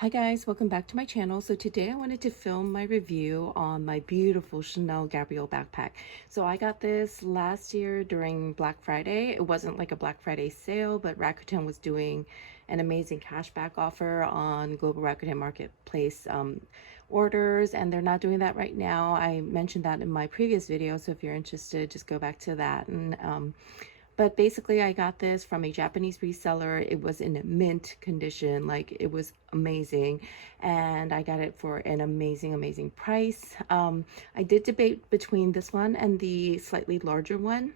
Hi guys, welcome back to my channel. So today I wanted to film my review on my beautiful Chanel Gabrielle backpack. So I got this last year during Black Friday. It wasn't like a Black Friday sale, but Rakuten was doing an amazing cashback offer on Global Rakuten Marketplace orders, and they're not doing that right now. I mentioned that in my previous video, so if you're interested, just go back to that. But basically, I got this from a Japanese reseller. It was in mint condition, like it was amazing, and I got it for an amazing price. I did debate between this one and the slightly larger one.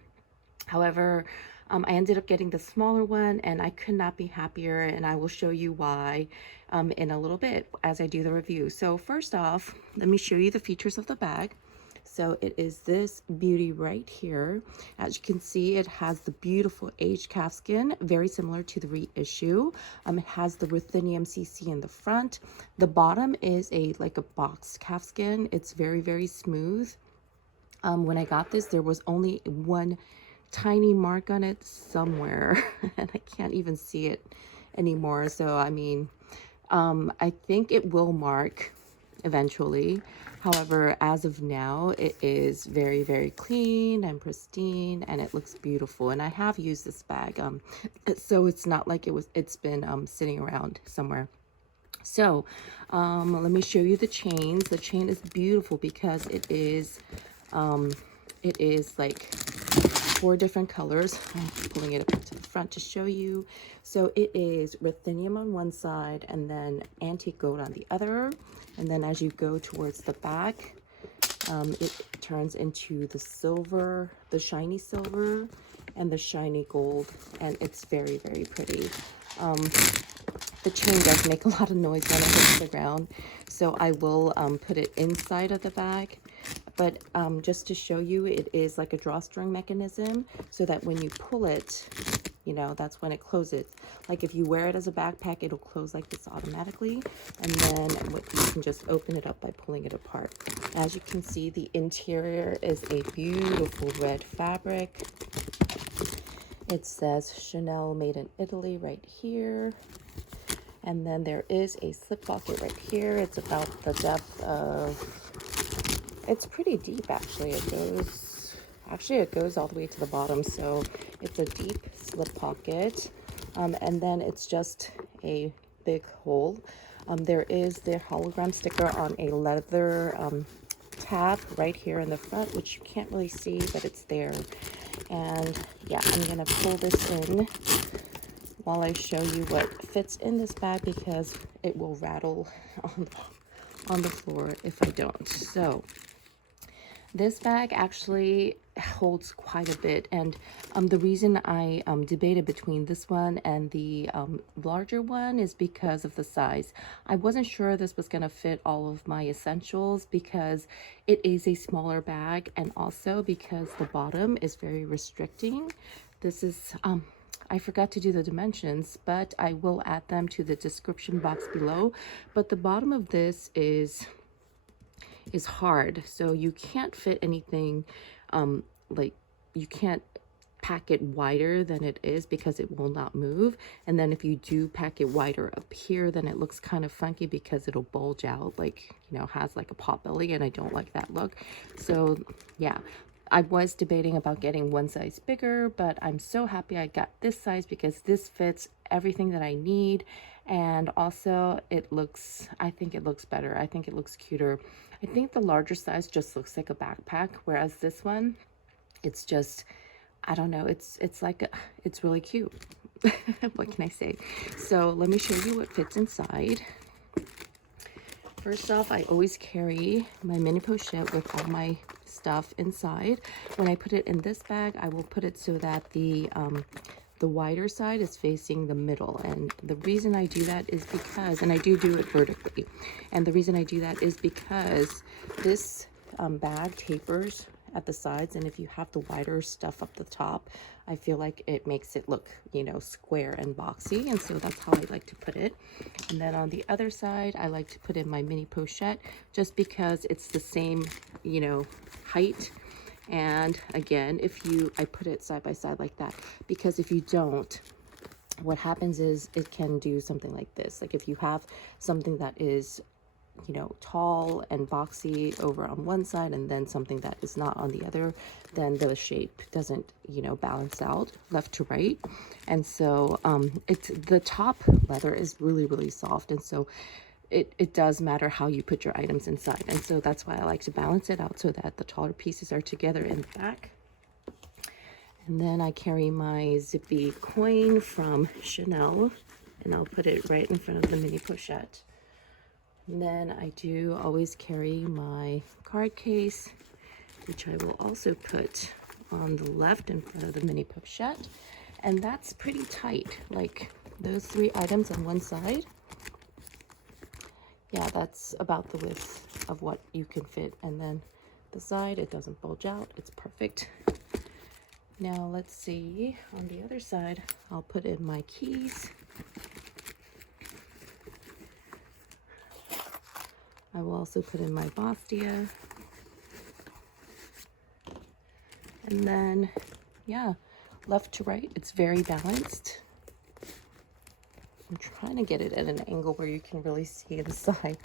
However, I ended up getting the smaller one, and I could not be happier, and I will show you why in a little bit as I do the review. So first off, let me show you the features of the bag. So it is this beauty right here. As you can see, it has the beautiful aged calfskin, very similar to the reissue. It has the ruthenium CC in the front. The bottom is like a boxed calfskin. It's very smooth. When I got this, there was only one tiny mark on it somewhere, and I can't even see it anymore. So I mean, I think it will mark eventually. However, as of now, it is very clean and pristine, and it looks beautiful. And I have used this bag, so it's not like it's been sitting around somewhere. So let me show you the chains. The chain is beautiful because it is like 4 different colors. I'm pulling it up to the front to show you. So it is ruthenium on one side and then antique gold on the other. And then as you go towards the back, it turns into the silver, the shiny silver and the shiny gold. And it's very pretty. The chain does make a lot of noise when it hits the ground, so I will put it inside of the bag. But just to show you, it is like a drawstring mechanism, so that when you pull it, you know, that's when it closes. Like if you wear it as a backpack, it'll close like this automatically, and then you can just open it up by pulling it apart. As you can see, the interior is a beautiful red fabric. It says Chanel made in Italy right here. And then there is a slip pocket right here. It's about the depth of, it's pretty deep actually. It goes all the way to the bottom. So it's a deep slip pocket. And then it's just a big hole. There is the hologram sticker on a leather tab right here in the front, which you can't really see, but it's there. And yeah, I'm gonna pull this in while I show you what fits in this bag, because it will rattle on the floor if I don't. So this bag actually holds quite a bit, and the reason I debated between this one and the larger one is because of the size. I wasn't sure this was going to fit all of my essentials because it is a smaller bag, and also because the bottom is very restricting. This is I forgot to do the dimensions, but I will add them to the description box below. But the bottom of this is hard, so you can't fit anything like you can't pack it wider than it is because it will not move. And then if you do pack it wider up here, then it looks kind of funky because it'll bulge out, like, you know, has like a pot belly, and I don't like that look. So yeah, I was debating about getting one size bigger, but I'm so happy I got this size because this fits everything that I need. And also it looks, I think it looks better. I think it looks cuter. I think the larger size just looks like a backpack, whereas this one, it's just, I don't know, it's like it's really cute. What can I say? So let me show you what fits inside. First off, I always carry my mini pochette with all my stuff inside. When I put it in this bag, I will put it so that the wider side is facing the middle. And the reason I do that is because, and I do it vertically, and the reason I do that is because this bag tapers at the sides, and if you have the wider stuff up the top, I feel like it makes it look, you know, square and boxy, and so that's how I like to put it. And then on the other side, I like to put in my mini pochette, just because it's the same, you know, height. And again, I put it side by side like that, because if you don't, what happens is it can do something like this. Like if you have something that is, you know, tall and boxy over on one side and then something that is not on the other, then the shape doesn't, you know, balance out left to right. And so it's, the top leather is really, really soft, and so it does matter how you put your items inside. And so that's why I like to balance it out so that the taller pieces are together in the back. And then I carry my zippy coin from Chanel, and I'll put it right in front of the mini pochette. And then I do always carry my card case, which I will also put on the left in front of the mini pochette. And that's pretty tight, like those 3 items on one side. Yeah, that's about the width of what you can fit. And then the side, it doesn't bulge out, it's perfect. Now let's see, on the other side, I'll put in my keys. I will also put in my bustier. And then, yeah, left to right, it's very balanced. I'm trying to get it at an angle where you can really see inside,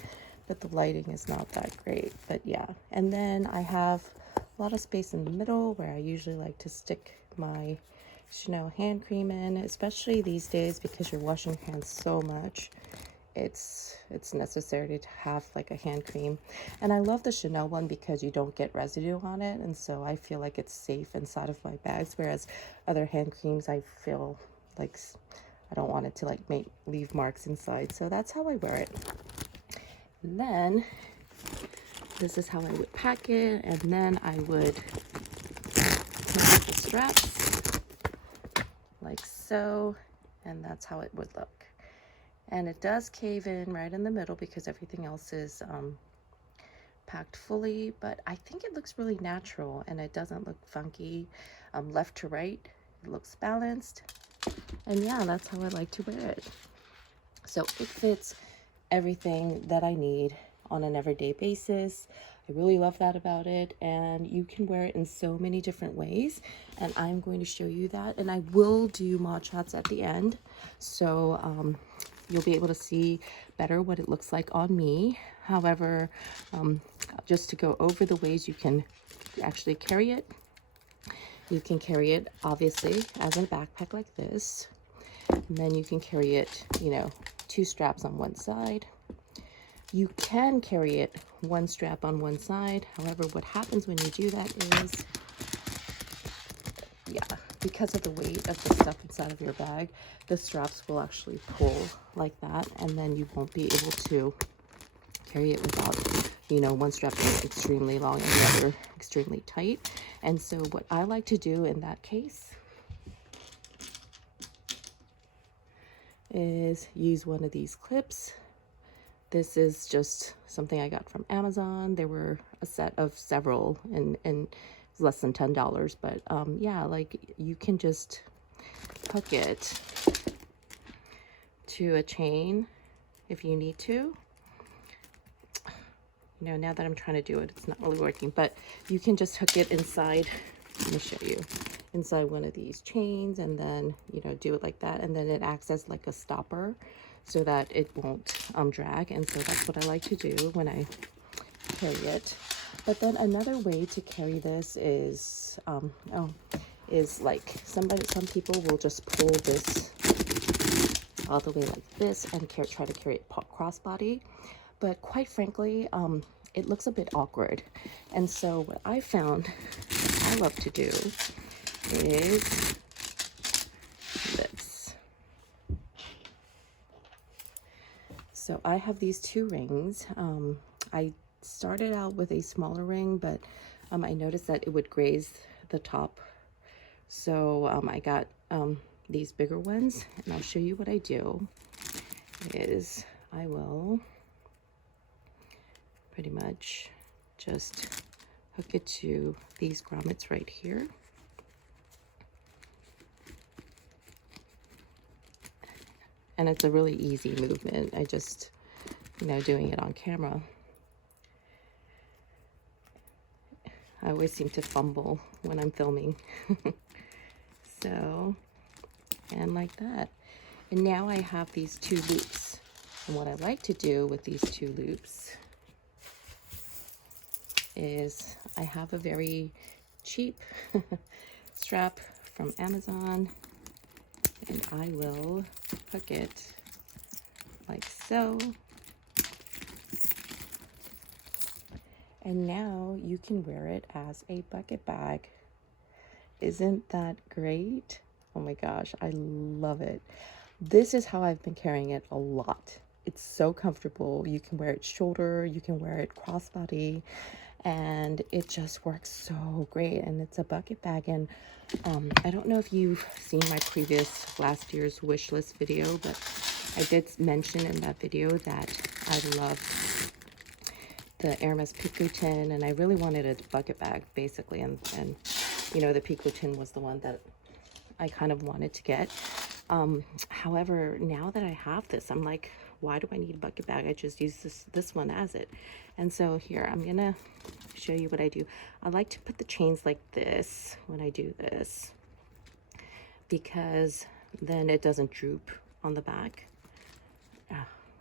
but the lighting is not that great. But yeah, and then I have a lot of space in the middle where I usually like to stick my Chanel hand cream in, especially these days because you're washing your hands so much. It's necessary to have like a hand cream. And I love the Chanel one because you don't get residue on it, and so I feel like it's safe inside of my bags, whereas other hand creams I feel like I don't want it to like leave marks inside. So that's how I wear it. And then this is how I would pack it, and then I would take the straps like so, and that's how it would look. And it does cave in right in the middle because everything else is packed fully, but I think it looks really natural and it doesn't look funky. Left to right, it looks balanced. And yeah, that's how I like to wear it. So it fits everything that I need on an everyday basis. I really love that about it, and you can wear it in so many different ways, and I'm going to show you that. And I will do mod shots at the end, so you'll be able to see better what it looks like on me. However, just to go over the ways you can actually carry it, you can carry it obviously as a backpack like this, and then you can carry it, you know, 2 straps on one side. You can carry it 1 strap on one side. However, what happens when you do that is, yeah, because of the weight of the stuff inside of your bag, the straps will actually pull like that, and then you won't be able to carry it without, you know, one strap being extremely long and the other extremely tight. And so what I like to do in that case is use one of these clips. This is just something I got from Amazon. There were a set of several, and less than $10, but yeah, like you can just hook it to a chain if you need to. You know, now that I'm trying to do it, it's not really working, but you can just hook it inside. Let me show you. Inside one of these chains, and then, you know, do it like that, and then it acts as like a stopper so that it won't drag. And so that's what I like to do when I carry it. But then another way to carry this is like some people will just pull this all the way like this and try to carry it crossbody. But quite frankly, it looks a bit awkward. And so what I found I love to do is this. So I have these 2 rings. I started out with a smaller ring, but I noticed that it would graze the top. So I got these bigger ones, and I'll show you what I do is I will pretty much just hook it to these grommets right here. And it's a really easy movement. I just, you know, doing it on camera. I always seem to fumble when I'm filming. So, and like that. And now I have these 2 loops. And what I like to do with these 2 loops is I have a very cheap strap from Amazon, and I will hook it like so. And now you can wear it as a bucket bag. Isn't that great? Oh my gosh, I love it. This is how I've been carrying it a lot. It's so comfortable. You can wear it shoulder, you can wear it crossbody, and it just works so great. And it's a bucket bag. And I don't know if you've seen my previous last year's wish list video, but I did mention in that video that I love the Hermes Picotin, and I really wanted a bucket bag basically, and you know, the Picotin was the one that I kind of wanted to get. However, now that I have this, I'm like, why do I need a bucket bag? I just use this one as it. And so here, I'm gonna show you what I do. I like to put the chains like this when I do this, because then it doesn't droop on the back.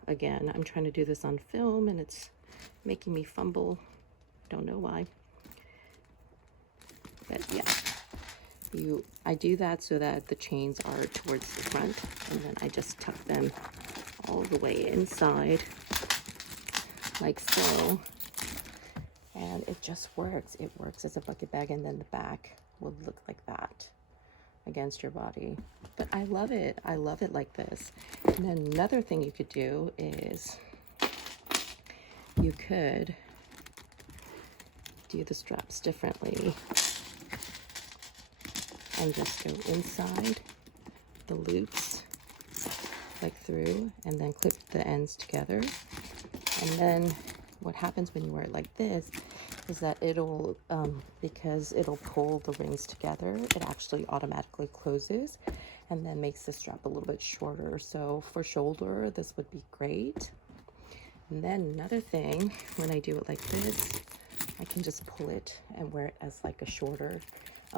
Again, I'm trying to do this on film and it's making me fumble. Don't know why. But yeah, I do that so that the chains are towards the front, and then I just tuck them all the way inside like so, and it just works. It works as a bucket bag, and then the back will look like that against your body. But I love it. I love it like this. And then another thing you could do is you could do the straps differently and just go inside the loops like through, and then clip the ends together. And then what happens when you wear it like this is that it'll because it'll pull the rings together, it actually automatically closes and then makes the strap a little bit shorter. So for shoulder, this would be great. And then another thing, when I do it like this, I can just pull it and wear it as like a shorter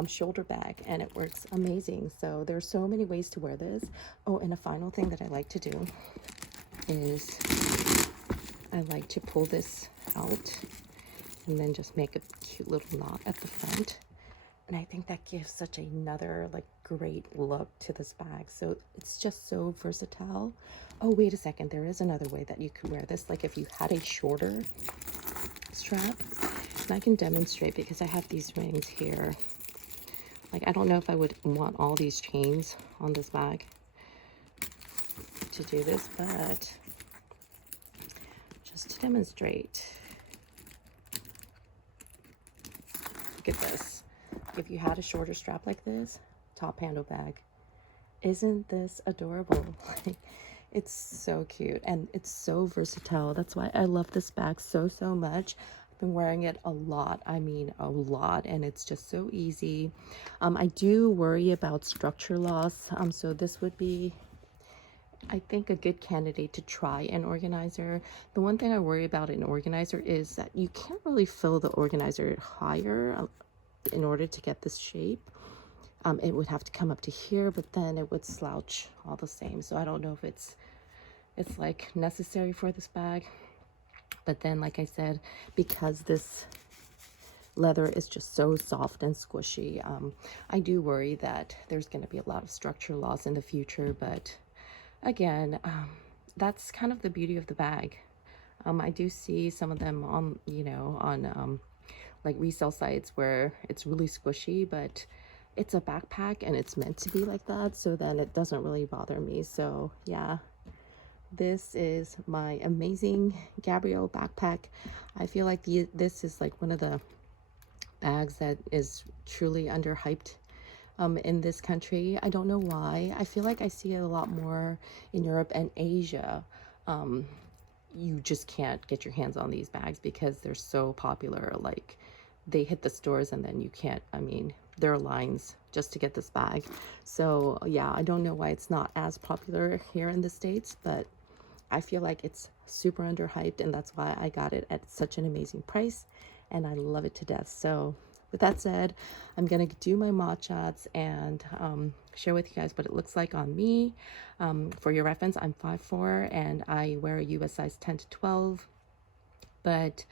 shoulder bag, and it works amazing. So there's so many ways to wear this. Oh, and a final thing that I like to do is I like to pull this out and then just make a cute little knot at the front. And I think that gives such another like great look to this bag. So it's just so versatile. Oh, wait a second. There is another way that you could wear this. Like if you had a shorter strap, and I can demonstrate because I have these rings here. Like, I don't know if I would want all these chains on this bag to do this, but just to demonstrate. Look at this. If you had a shorter strap like this, top handle bag. Isn't this adorable? It's so cute and it's so versatile. That's why I love this bag so much. Been wearing it a lot, I mean a lot, and it's just so easy. I do worry about structure loss, so this would be, I think, a good candidate to try an organizer. The one thing I worry about an organizer is that you can't really fill the organizer higher in order to get this shape. It would have to come up to here, but then it would slouch all the same. So I don't know if it's like necessary for this bag. But then, like I said, because this leather is just so soft and squishy, I do worry that there's going to be a lot of structure loss in the future. But again, that's kind of the beauty of the bag. I do see some of them on, you know, on like resale sites where it's really squishy, but it's a backpack and it's meant to be like that. So then it doesn't really bother me. So yeah. This is my amazing Gabrielle backpack. I feel like this is like one of the bags that is truly underhyped in this country. I don't know why. I feel like I see it a lot more in Europe and Asia. You just can't get your hands on these bags because they're so popular. Like, they hit the stores and then you can't, I mean, there are lines just to get this bag. So yeah, I don't know why it's not as popular here in the States, but I feel like it's super underhyped, and that's why I got it at such an amazing price, and I love it to death. So with that said, I'm gonna do my mod shots and share with you guys what it looks like on me. For your reference, I'm 5'4" and I wear a US size 10 to 12. But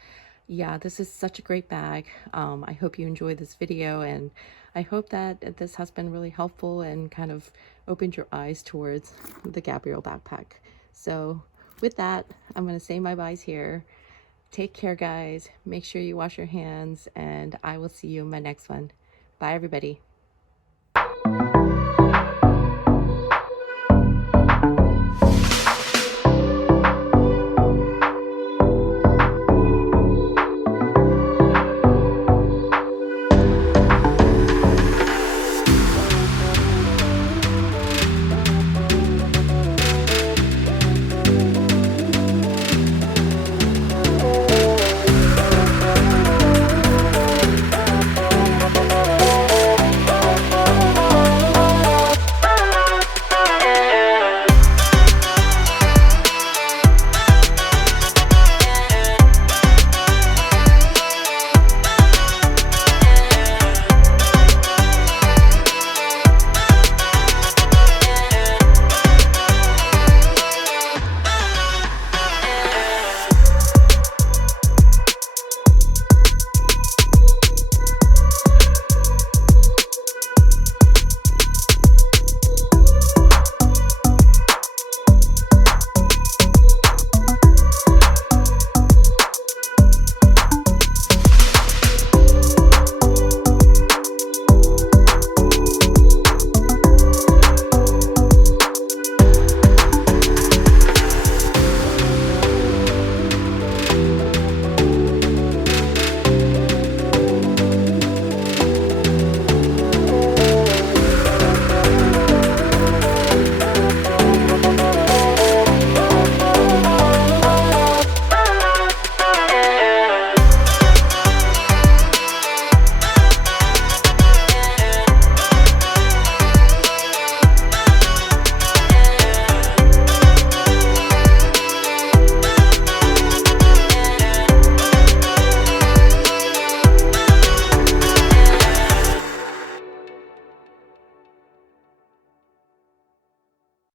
yeah, this is such a great bag. I hope you enjoyed this video, and I hope that this has been really helpful and kind of opened your eyes towards the Gabrielle backpack. So with that, I'm going to say my byes here. Take care, guys. Make sure you wash your hands, and I will see you in my next one. Bye, everybody.